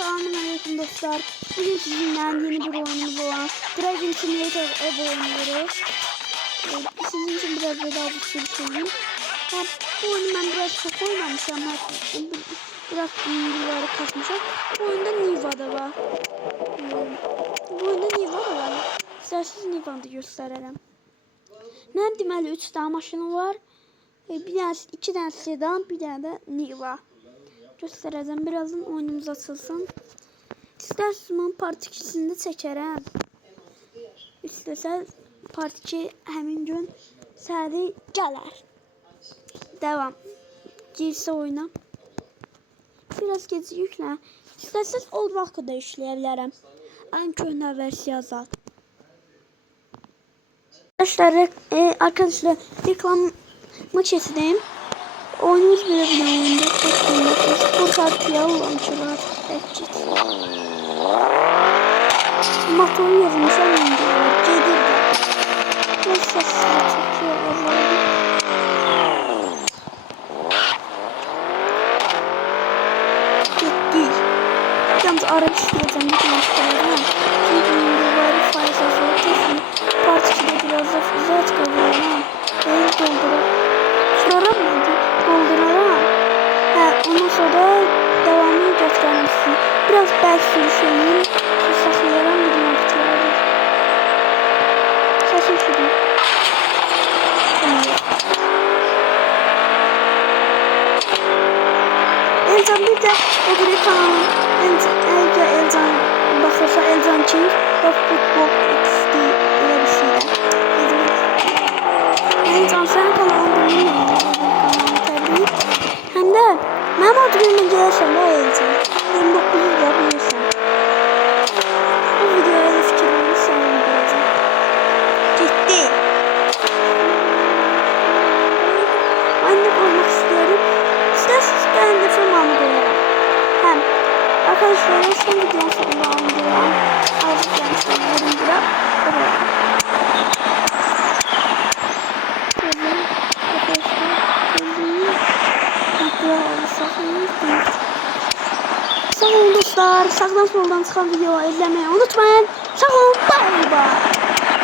Selamünaleyküm dostlar. Bugün sizinle yeni bir oyunumuz olan Dragon Simulator Evo oynuyoruz. Sizin için biraz bedava bir şey söyleyeyim. Bu oyunu ben biraz çok oynamışım ama biraz bilgileri kasmışım. Bu oyunda Niva da var. Bu oyunda Niva da var. İsterseniz Niva'nı da gösterelim. Ne deməli 3 tane maşını var. Bir tane, 2 tane sedan, bir tane de Niva. Göstereceğim. Birazdan oyunumuz açılsın. İsterseniz part 2'sini çəkərəm. İstəsəz part 2 həmin gün səhəri gələr. Devam. Girsə oyuna. Biraz gec yüklə. İstəsəz old vaxtı da işləyə bilərəm. Ən köhnə versiya zat. Arkadaşlar reklamı keçdim. Oyunumuz böyle bir oyunda. Spor kartıya ulançılar. Motoru yazmış oyuncular. Gedir. Bu sesler çekiyor. Gitti. Yalnız araç diyeceğim. Çünkü oyuncuları fazla zor kesin. Part 2'de biraz da uzat koyuyorum. Beni doldurup. Sonra mı? Dolduralım. Ondan sonra devamını göstermişsin. Biraz belki sürüşeyim. Saklayaram videomu bitirelim. Sesim şurada. Elcan bir de öbür kanalım. Elcan bakırsa Elcan King ve Futbol XD öyle bir şeyler. Elcan sen kanalında bilmiyorum. Hem de mənim adımı gəlirsən o eləcək. 29 yapıyorsan. Bu videoya da fikirlərini sənin görəcək. Getdi. Ben de koymak istiyorum. İsterseniz ben de filmamı koyarım. Hem arkadaşlar son videonun sonunda alındıran azıcık gençlerim bırak. Sağ olun dostlar. Sağdan soldan çıkan videoyu izlemeyi unutmayın. Sağ olun. Bye bye.